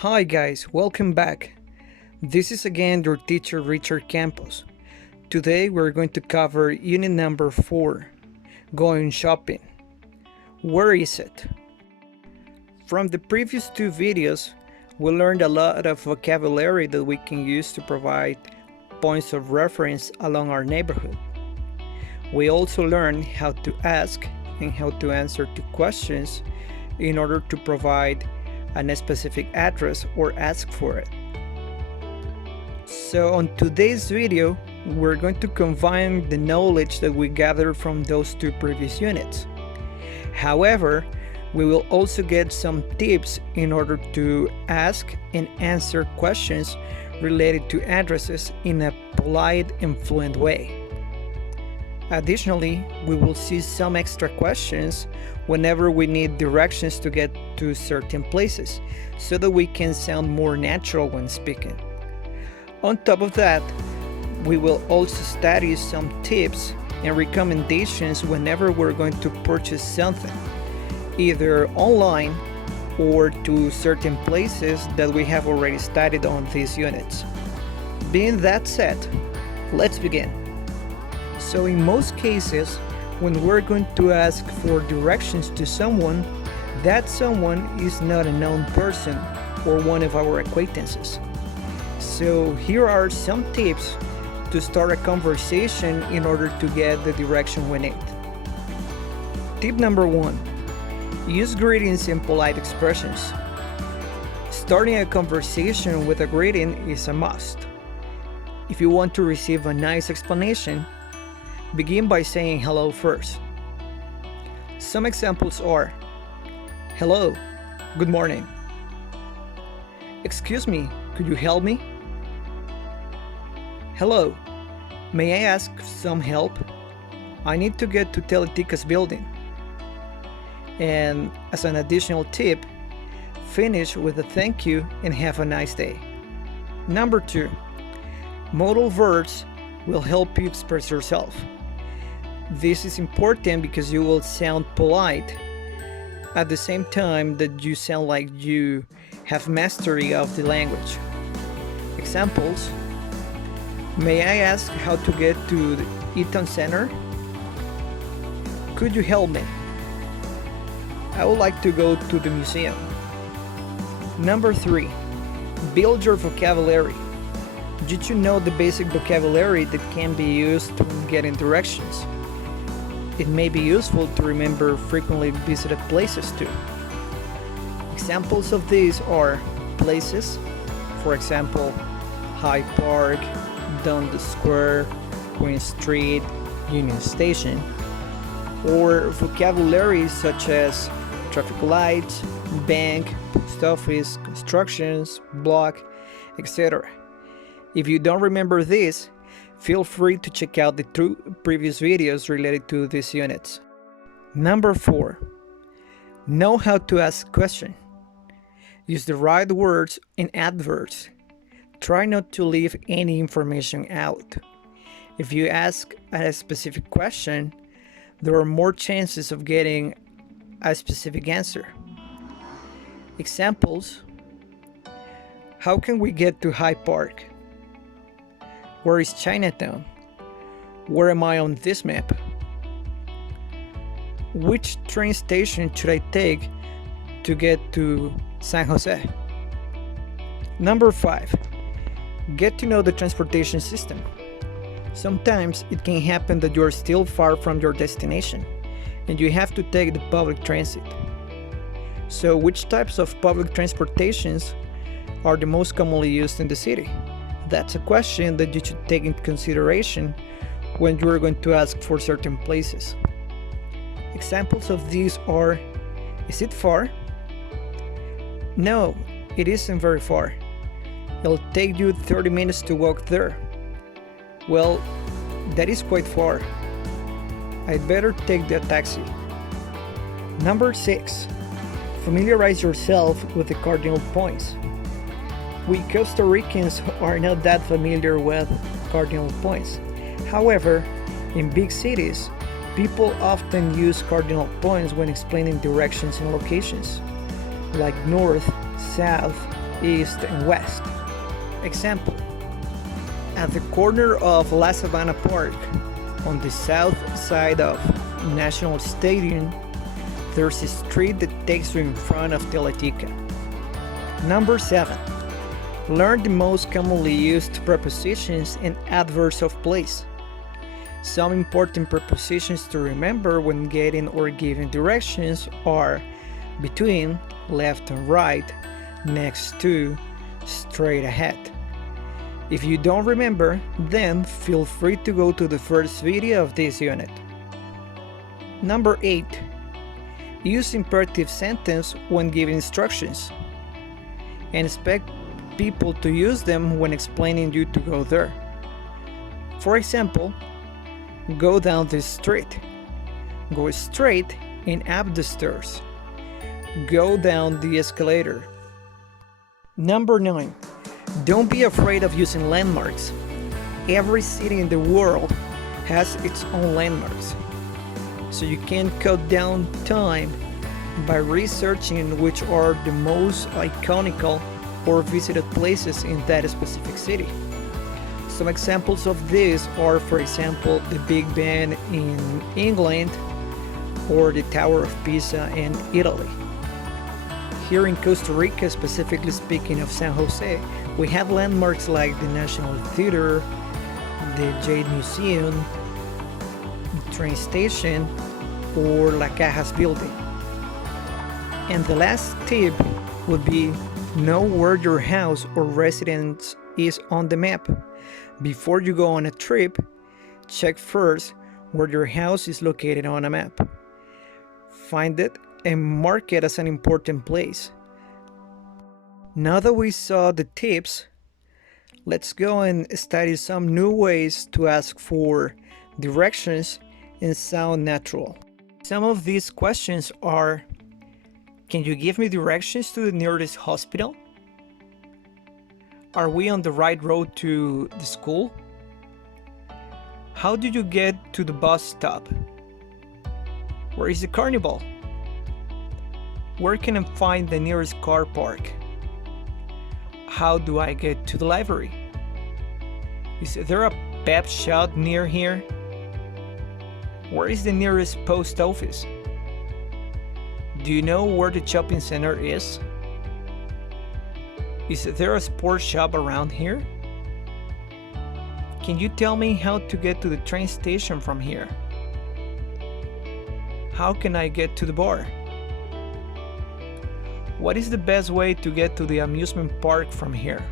Hi guys, welcome back. This is again your teacher Richard Campos. Today we're going to cover unit number 4, going shopping. Where is it? From the previous two videos, we learned a lot of vocabulary that we can use to provide points of reference along our neighborhood. We also learned how to ask and how to answer to questions in order to provide a specific address or ask for it. So on today's video, we're going to combine the knowledge that we gathered from those two previous units. However, we will also get some tips in order to ask and answer questions related to addresses in a polite and fluent way. Additionally, we will see some extra questions whenever we need directions to get to certain places, so that we can sound more natural when speaking. On top of that, we will also study some tips and recommendations whenever we're going to purchase something, either online or to certain places that we have already studied on these units. Being that said, let's begin. So in most cases, when we're going to ask for directions to someone, that someone is not a known person or one of our acquaintances. So here are some tips to start a conversation in order to get the direction we need. Tip number 1. Use greetings and polite expressions. Starting a conversation with a greeting is a must. If you want to receive a nice explanation, begin by saying hello first. Some examples are: hello, good morning. Excuse me, could you help me? Hello, may I ask some help? I need to get to Teletica's building. And as an additional tip, finish with a thank you and have a nice day. Number 2, modal verbs will help you express yourself. This is important because you will sound polite at the same time that you sound like you have mastery of the language. Examples: may I ask how to get to the Eaton Center? Could you help me? I would like to go to the museum. Number 3, build your vocabulary. Did you know the basic vocabulary that can be used when getting directions? It may be useful to remember frequently visited places too. Examples of these are places, for example, Hyde Park, Dundas Square, Queen Street, Union Station, or vocabulary such as traffic lights, bank, post office, constructions, block, etc. If you don't remember this, feel free to check out the 2 previous videos related to these units. Number 4, know how to ask a question. Use the right words and adverbs. Try not to leave any information out. If you ask a specific question, there are more chances of getting a specific answer. Examples: how can we get to Hyde Park? Where is Chinatown? Where am I on this map? Which train station should I take to get to San Jose? Number 5, get to know the transportation system. Sometimes it can happen that you are still far from your destination and you have to take the public transit. So which types of public transportations are the most commonly used in the city? That's a question that you should take into consideration when you are going to ask for certain places. Examples of these are: is it far? No, it isn't very far. It'll take you 30 minutes to walk there. Well, that is quite far. I'd better take the taxi. Number 6, familiarize yourself with the cardinal points. We Costa Ricans are not that familiar with cardinal points. However, in big cities, people often use cardinal points when explaining directions and locations, like north, south, east, and west. Example: at the corner of La Sabana Park, on the south side of National Stadium, there's a street that takes you in front of Teletica. Number 7. Learn the most commonly used prepositions and adverbs of place. Some important prepositions to remember when getting or giving directions are between, left and right, next to, straight ahead. If you don't remember, then feel free to go to the first video of this unit. Number 8. Use imperative sentence when giving instructions, and expect people to use them when explaining you to go there. For example, go down the street, go straight and up the stairs, go down the escalator. Number 9. Don't be afraid of using landmarks. Every city in the world has its own landmarks, so you can cut down time by researching which are the most iconic or visited places in that specific city. Some examples of this are, for example, the Big Ben in England or the Tower of Pisa in Italy. Here in Costa Rica, specifically speaking of San Jose, we have landmarks like the National Theater, the Jade Museum, the train station, or La Cajas building. And the last tip would be know where your house or residence is on the map. Before you go on a trip, check first where your house is located on a map. Find it and mark it as an important place. Now that we saw the tips, let's go and study some new ways to ask for directions and sound natural. Some of these questions are: can you give me directions to the nearest hospital? Are we on the right road to the school? How did you get to the bus stop? Where is the carnival? Where can I find the nearest car park? How do I get to the library? Is there a pep shop near here? Where is the nearest post office? Do you know where the shopping center is? Is there a sports shop around here? Can you tell me how to get to the train station from here? How can I get to the bar? What is the best way to get to the amusement park from here?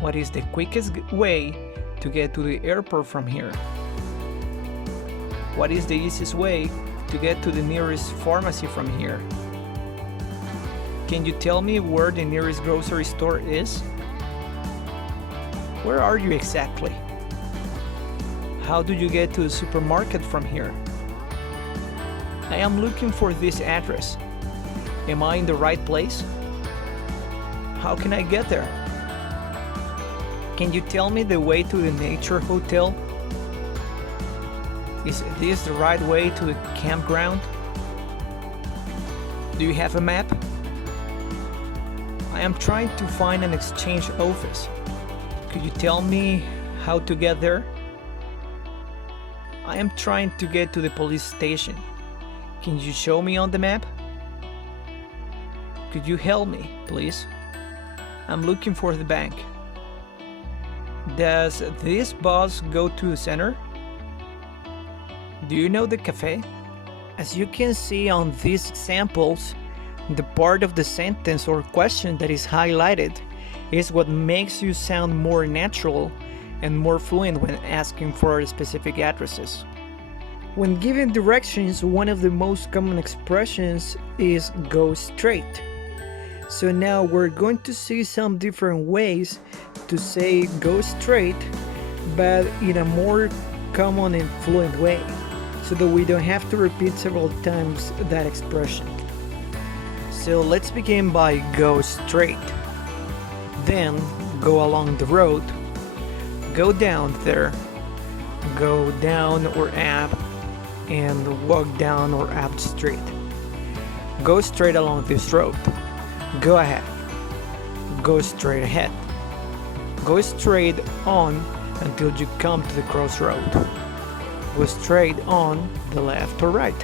What is the quickest way to get to the airport from here? What is the easiest way to get to the nearest pharmacy from here? Can you tell me where the nearest grocery store is? Where are you exactly? How do you get to the supermarket from here? I am looking for this address. Am I in the right place? How can I get there? Can you tell me the way to the Nature Hotel? Is this the right way to the campground? Do you have a map? I am trying to find an exchange office. Could you tell me how to get there? I am trying to get to the police station. Can you show me on the map? Could you help me, please? I'm looking for the bank. Does this bus go to the center? Do you know the cafe? As you can see on these examples, the part of the sentence or question that is highlighted is what makes you sound more natural and more fluent when asking for specific addresses. When giving directions, one of the most common expressions is go straight. So now we're going to see some different ways to say go straight, but in a more common and fluent way, so that we don't have to repeat several times that expression. So let's begin by go straight. Then go along the road, go down there, go down or up, and walk down or up the street. Go straight along this road. Go ahead. go straight ahead. Go straight on until you come to the crossroad. Go straight on the left or right.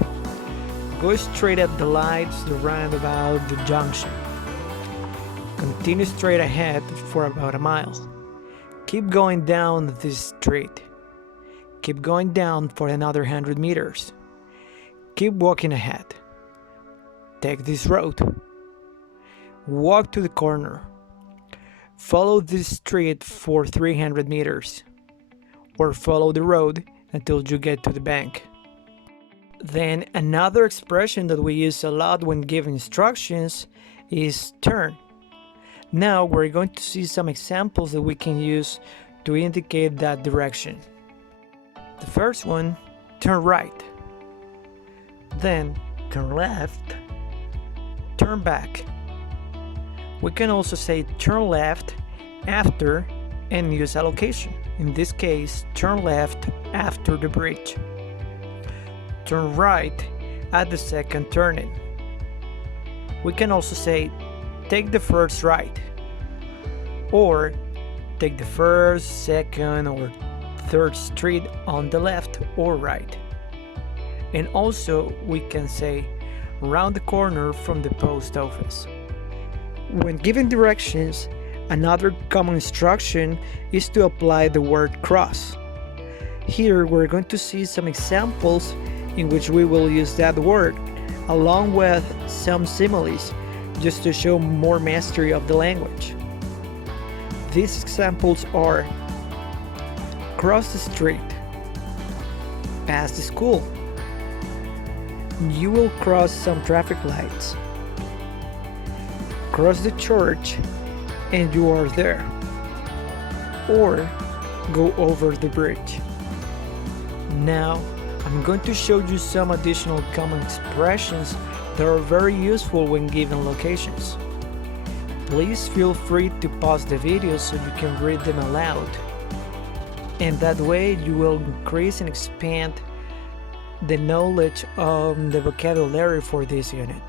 Go straight at the lights around about the junction. Continue straight ahead for about a mile. Keep going down this street. Keep going down for another 100 meters. Keep walking ahead. Take this road. Walk to the corner. Follow this street for 300 meters. Or follow the road until you get to the bank. Then another expression that we use a lot when giving instructions is turn. Now we're going to see some examples that we can use to indicate that direction. The first one, turn right. Then turn left. Turn back. We can also say turn left after and use a location. In this case, turn left after the bridge. Turn right at the second turning. We can also say take the first right, or take the first, second, or third street on the left or right. And also we can say round the corner from the post office. When giving directions, another common instruction is to apply the word cross. Here we're going to see some examples in which we will use that word, along with some similes, just to show more mastery of the language. These examples are cross the street, pass the school, you will cross some traffic lights, cross the church and you are there, or go over the bridge. Now I'm going to show you some additional common expressions that are very useful when given locations. Please feel free to pause the video so you can read them aloud, and that way you will increase and expand the knowledge of the vocabulary for this unit.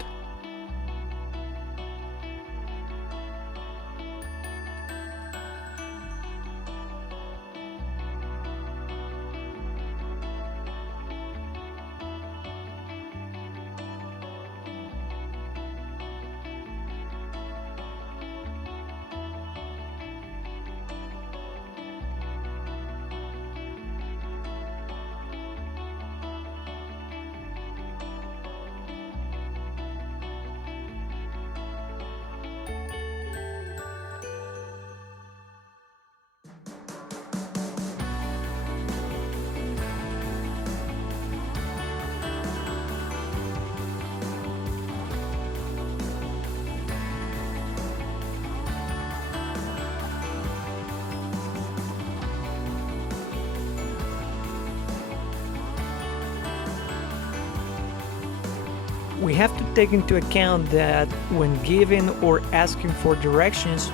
We have to take into account that when giving or asking for directions,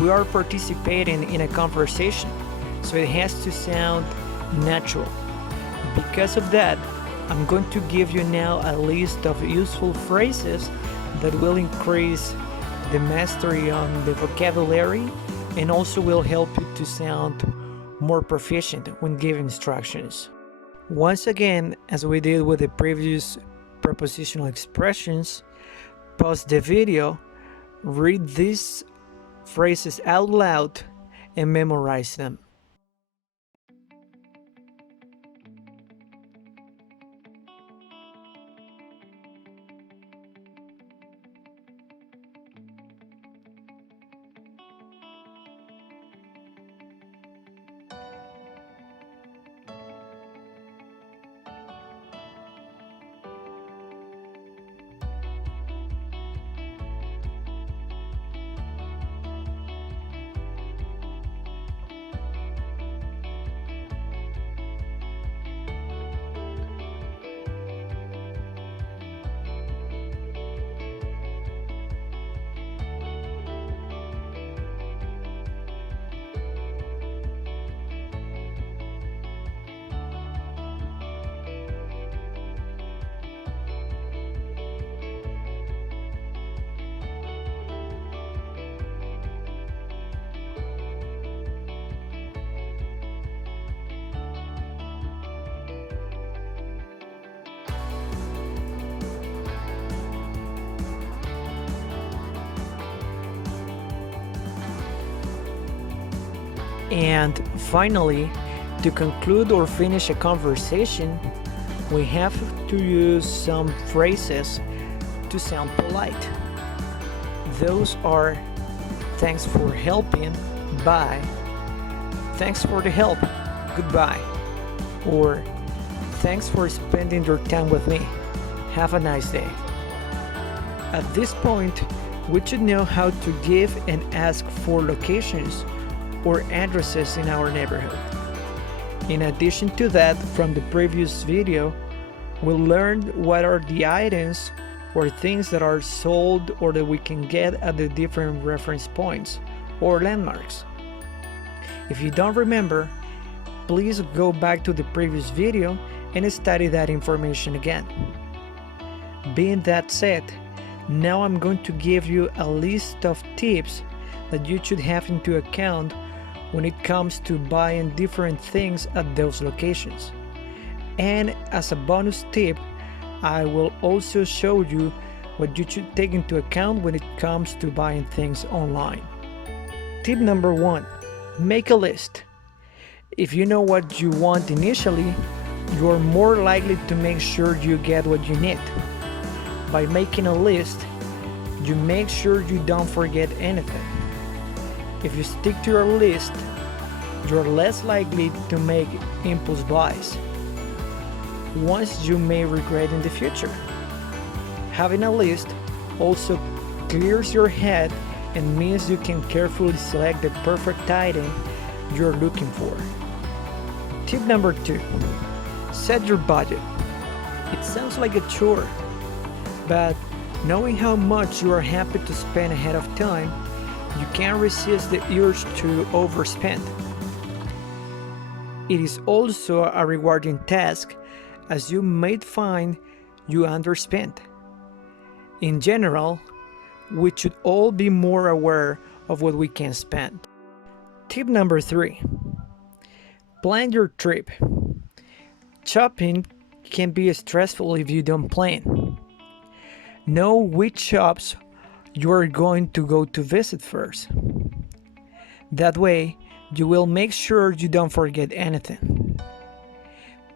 we are participating in a conversation, so it has to sound natural. Because of that, I'm going to give you now a list of useful phrases that will increase the mastery on the vocabulary and also will help you to sound more proficient when giving instructions. Once again, as we did with the previous prepositional expressions, pause the video, read these phrases out loud, and memorize them. And finally, to conclude or finish a conversation, we have to use some phrases to sound polite. Those are thanks for helping, bye, thanks for the help, goodbye, or thanks for spending your time with me, have a nice day. At this point, we should know how to give and ask for locations or addresses in our neighborhood. In addition to that, from the previous video, we learned what are the items or things that are sold or that we can get at the different reference points or landmarks. If you don't remember, please go back to the previous video and study that information again. Being that said, now I'm going to give you a list of tips that you should have into account when it comes to buying different things at those locations. And as a bonus tip, I will also show you what you should take into account when it comes to buying things online. Tip number 1, make a list. If you know what you want initially, you are more likely to make sure you get what you need. By making a list, you make sure you don't forget anything. If you stick to your list, you're less likely to make impulse buys, ones you may regret in the future. Having a list also clears your head and means you can carefully select the perfect item you're looking for. Tip number 2, set your budget. It sounds like a chore, but knowing how much you are happy to spend ahead of time, you can't resist the urge to overspend. It is also a rewarding task, as you might find you underspend. In general, we should all be more aware of what we can spend. Tip number 3, plan your trip. Shopping can be stressful if you don't plan. Know which shops you are going to go to visit first. That way, you will make sure you don't forget anything.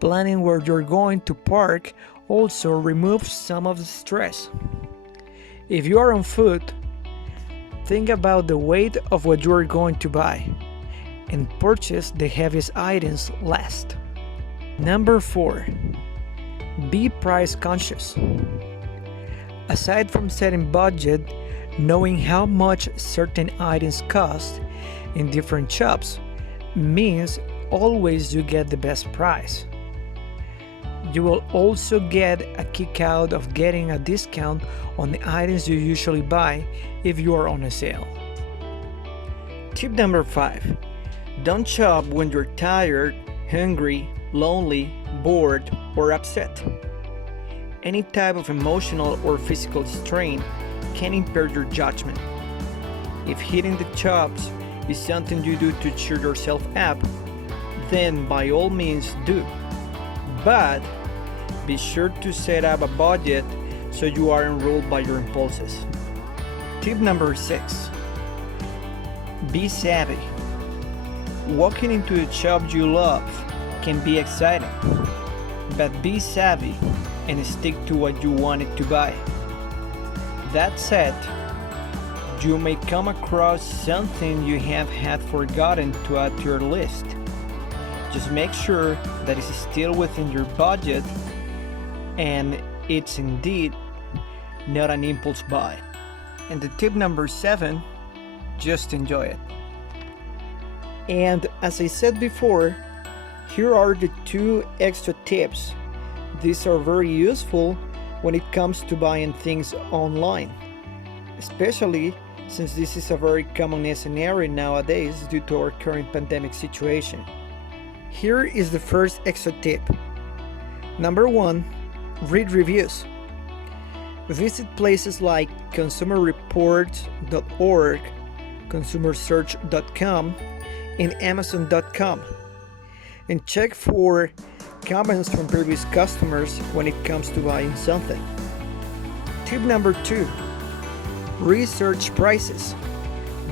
Planning where you're going to park also removes some of the stress. If you are on foot, think about the weight of what you are going to buy and purchase the heaviest items last. Number 4, be price conscious. Aside from setting budget, knowing how much certain items cost in different shops means always you get the best price. You will also get a kick out of getting a discount on the items you usually buy if you are on a sale. Tip number 5, don't shop when you're tired, hungry, lonely, bored, or upset. Any type of emotional or physical strain can impair your judgment. If hitting the shops is something you do to cheer yourself up, then by all means do. But be sure to set up a budget so you aren't ruled by your impulses. Tip number 6, be savvy. Walking into a shop you love can be exciting, but be savvy and stick to what you wanted to buy. That said, you may come across something you have had forgotten to add to your list. Just make sure that it's still within your budget and it's indeed not an impulse buy. And the tip number 7, just enjoy it. And as I said before, here are the 2 extra tips. These are very useful when it comes to buying things online, especially since this is a very common scenario nowadays due to our current pandemic situation. Here is the first extra tip. Number 1, read reviews. Visit places like consumerreports.org, consumersearch.com, and amazon.com, and check for comments from previous customers when it comes to buying something. Tip number 2, research prices.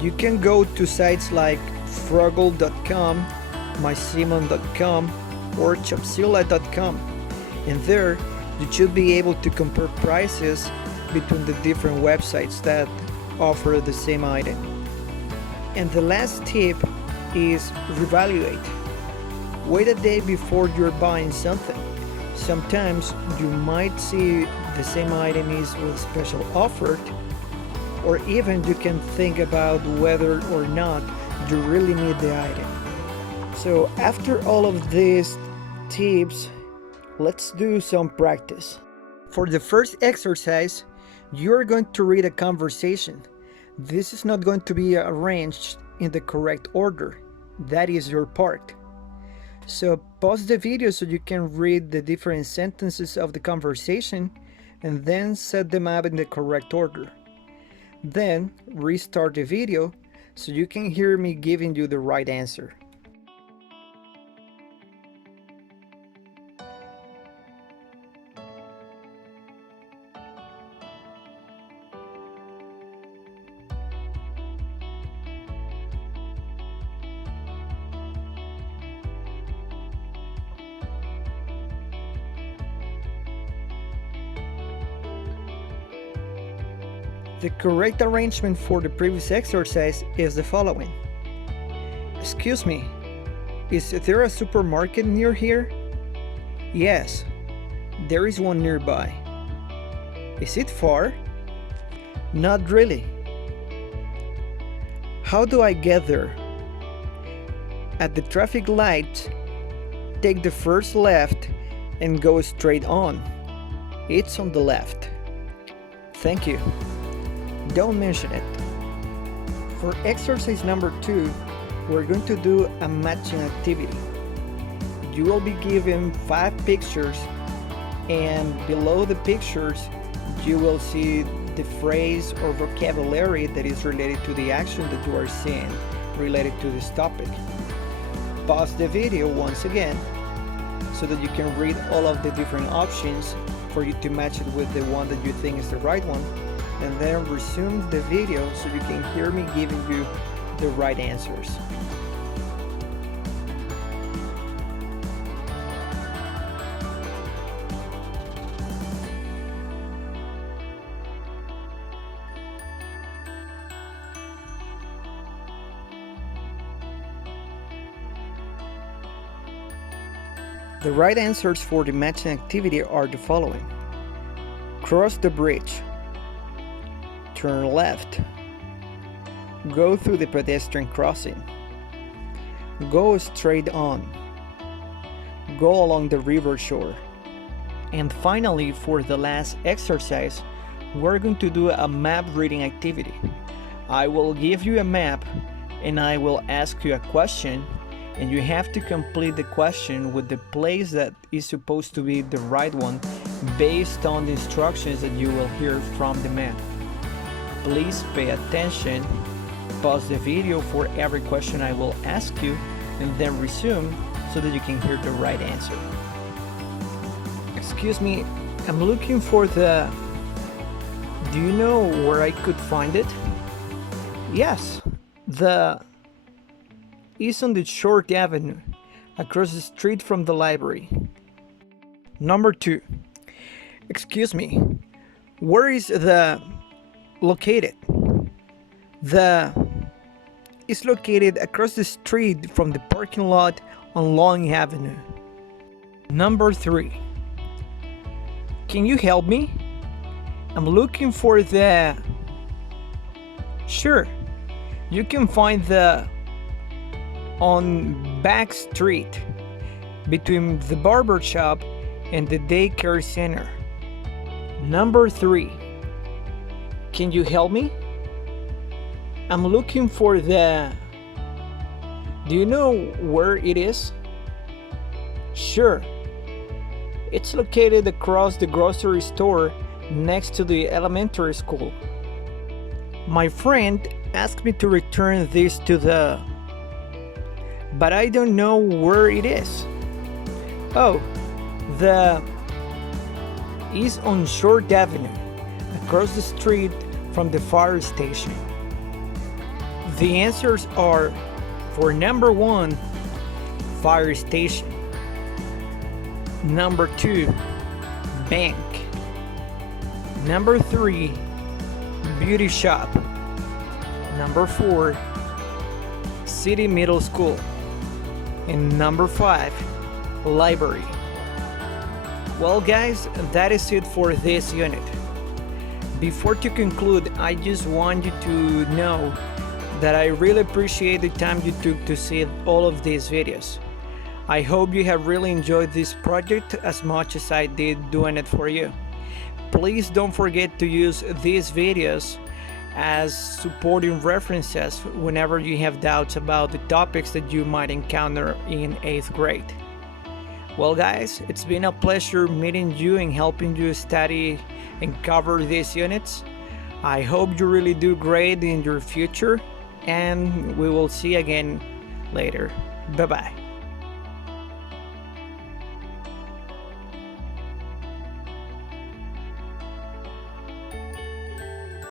You can go to sites like Fruggle.com, mysimon.com, or Chopzilla.com. And there you should be able to compare prices between the different websites that offer the same item. And the last tip is reevaluate. Wait a day before you're buying something. Sometimes you might see the same item is with special offer, or even you can think about whether or not you really need the item. So after all of these tips, let's do some practice. For the first exercise, you're going to read a conversation. This is not going to be arranged in the correct order. That is your part. So pause the video so you can read the different sentences of the conversation and then set them up in the correct order. Then restart the video so you can hear me giving you the right answer. The correct arrangement for the previous exercise is the following. Excuse me, is there a supermarket near here? Yes, there is one nearby. Is it far? Not really. How do I get there? At the traffic light, take the first left and go straight on. It's on the left. Thank you. Don't mention it. For exercise number 2, we're going to do a matching activity. You will be given 5 pictures, and below the pictures you will see the phrase or vocabulary that is related to the action that you are seeing related to this topic. Pause the video once again so that you can read all of the different options for you to match it with the one that you think is the right one, and then resume the video so you can hear me giving you the right answers. The right answers for the matching activity are the following. Cross the bridge. Turn left. Go through the pedestrian crossing. Go straight on. Go along the river shore. And finally, for the last exercise, we're going to do a map reading activity. I will give you a map and I will ask you a question, and you have to complete the question with the place that is supposed to be the right one based on the instructions that you will hear from the map. Please pay attention, pause the video for every question I will ask you, and then resume so that you can hear the right answer. Excuse me, I'm looking for the... Do you know where I could find it? Yes, the... is on the Short Avenue, across the street from the library. Number 2. Excuse me, where is the... located? The is located across the street from the parking lot on Long Avenue. Number 3. Can you help me? I'm looking for the... Sure, you can find the... on back street between the barber shop and the daycare center. Number 3. Can you help me? I'm looking for the... Do you know where it is? Sure. It's located across the grocery store next to the elementary school. My friend asked me to return this to the... But I don't know where it is. Oh, the... is on Short Avenue, across the street from the fire station. The answers are For number 1, fire station. Number 2, bank. Number 3, beauty shop. Number 4, city middle school. And number 5, library. Well guys, that is it for this unit. Before to conclude, I just want you to know that I really appreciate the time you took to see all of these videos. I hope you have really enjoyed this project as much as I did doing it for you. Please don't forget to use these videos as supporting references whenever you have doubts about the topics that you might encounter in 8th grade. Well guys, it's been a pleasure meeting you and helping you study and cover these units. I hope you really do great in your future, and we will see you again later. Bye bye.